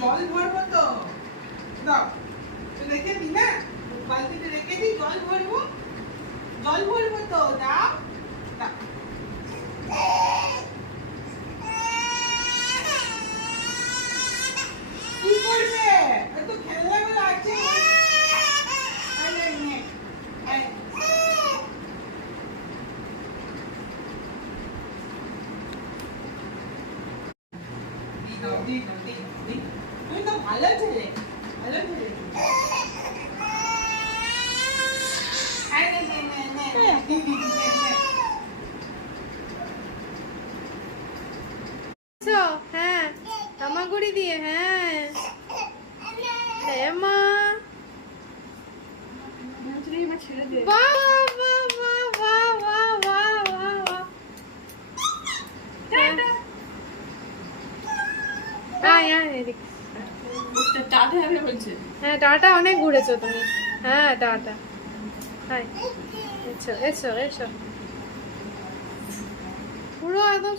জল ভরবো তো দাও রেখে দি না বালতিতে রেখে দি জল ভরবো তো দাও দাও কি করবে একটু খেলনাগুলো আছে তুমি তো ভালো ছেলে হ্যাঁ হামাগুড়ি দিয়ে হ্যাঁ মা হ্যাঁ টাটা অনেক ঘুরেছো তুমি হ্যাঁ টাটা হাই এসো পুরো একদম